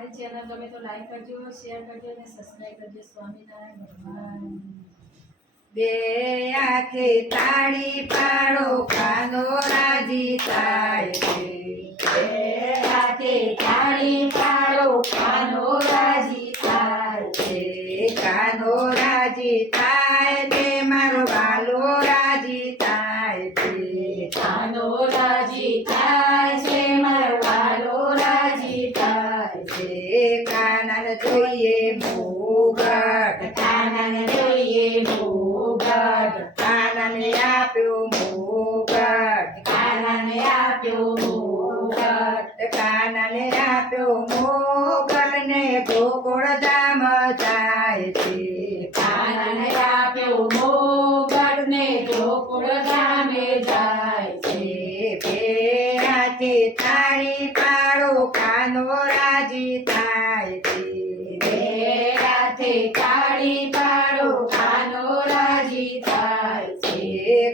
મારી ચેનલ ગમે તો લાઈક કરજો, શેર કરજો અને સબસ્ક્રાઇબ કરજો. સ્વામિનારાયણ ભગવાન. બે હાથે તાળી પાડો કાનો રાજી થાય છે. બે હાથે તાળી પાડો કાનો રાજી થાય છે. કાનો રાજી થાય તે મારો વાલો રાજી થાય છે. કાનો રાજી થાય છે, મારો વાલો રાજી થાય છે. કાનાને જોઈએ મુગટ, કાનાને જોઈએ મુગટ, કાનાને આપ્યો મુગટ, કાનાને આપ્યો મુગટ, કાનાને આપ્યો મુગટ ને ગોકુળ ધામ જાય છે. કાનાને આપ્યો મુગટ ને ગોકુળ ધામે જાય છે. બે હાથે તાળી પાડો કાનો રાજી થાય છે. બે હાથે તાળી પાડો કાનો રાજી થાય છે.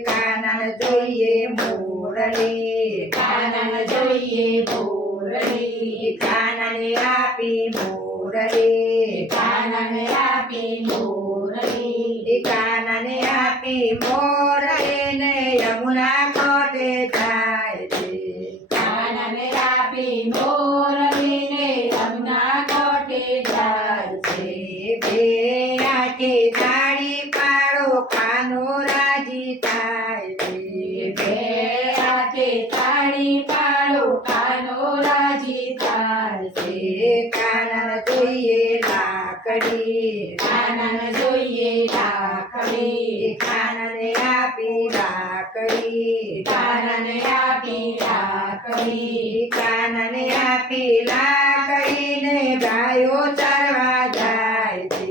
કાનાને જોઈએ મોરલી, કાનાને જોઈએ મોરલી, કાનાને આપી મોરલી, કાનાને આપી મોરલી, કાનાને આપી મોરલી ને યમુના કોટે જાય છે. કાનાને આપી મોરલી ને યમુના કોટે જાય છે. બે હાથે તાળી પાડો કાનો રાજી થાય છે. બે હાથે તાળી પાડો કાનો રાજી થાય છે. કાનાને જોઈએ લાકડી, કાનાને જોઈએ લાકડી, કાનાને આપી લાકડી, કાનાને આપી લાકડી, કાનાને આપી લાકડી ને ગાયો ચરવા જાય છે.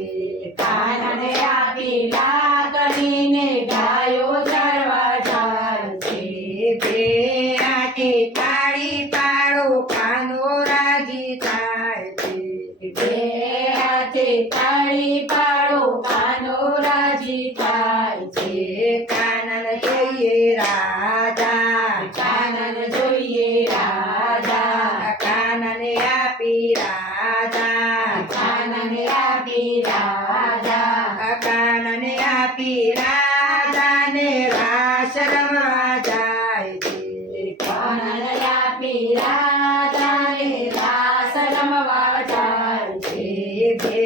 કાનાને આપી લાકડી ને ગાયો ચરવા જાય છે. બે હાથે તાળી પાડો કાનો રાજી થાય છે. બે હાથે તાળી પાડો કાનો રાજી થાય છે. કાનાને જોઈએ રાધા, કાનાને જોઈએ રાધા, કાનાને આપી રાધા, કાનાને આપી રાધા, કાનાને આપી રાધા ને રાસ રમવા જાય છે. કાનાને આપી રાધા ને રાસ રમવા જાય છે. બે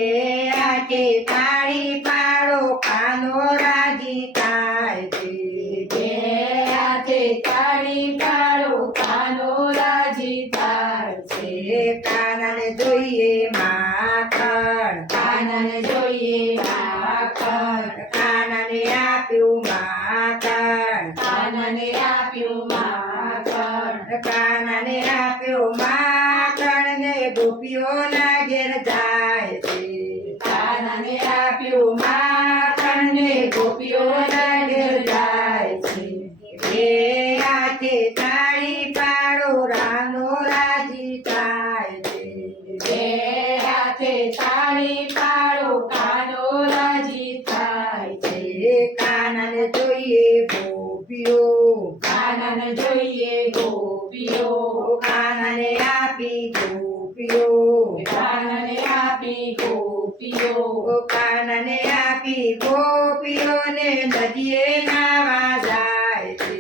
હાથે તાળી પાડો કાનો રાજી થાય છે. બે હાથે તાળી પાડો કાનો રાજી થાય છે. કાનાને જોઈએ માખણ, કાનાને જોઈએ માખણ, કાનાને આપ્યું માખણ, કાનાને આપ્યું માખણ, કાનાને આપ્યું માખણ ને ગોપીઓના ઘેર જાય છે. કાનાને આપ્યું માખણ ને ગોપીઓના ઘેર જાય છે. બે હાથે તાળી પાડો રાનો રાજી થાય છે. બે હાથે તાળી પાડો કાનો રાજી થાય છે. કાનાને જોઈએ ગોપીઓ, કાનાને જોઈએ ગોપીઓ, કાનાને આપી ગોપીઓ, કાનાને આપી ગોપીઓ, કાનાને આપી ગોપીઓને નદીએ નાવા જાય છે.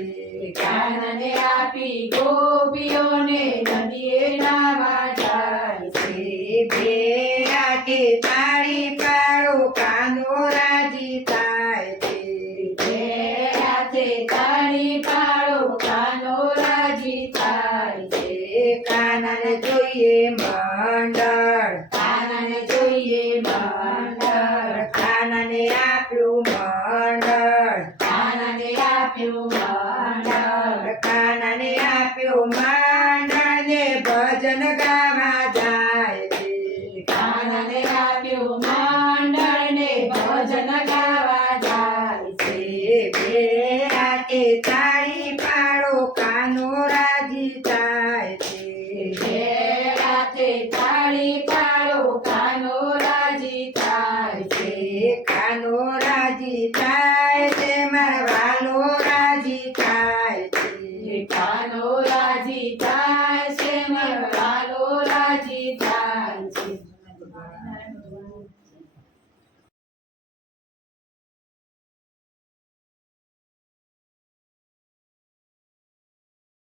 કાનાને આપી ગોપીઓને નદીએ નાવા જાય છે. બે હાથે તાળી પાડો કાનો રાજી થાય છે. બે હાથે તાળી પાડો કાનો રાજી થાય છે. કાનાને જોઈએ મંડળ, કાનાને જોઈએ મંડળ, કાનાને આપ્યું મંડળ, કાનાને આપ્યું મંડળ, કાનાને આપ્યું મંડળ ને ભજન ગાવા જાય છે. કાનાને આપ્યું મંડળ ને ભજન ગાવા જાય છે. બે હાથે તાળી પાડો કાનો રાજી થાય છે. બે હાથે તાળી પાડો કાનો રાજી થાય છે. કાનો રાજી થાય છે, મારા વાલો રાજી થાય છે.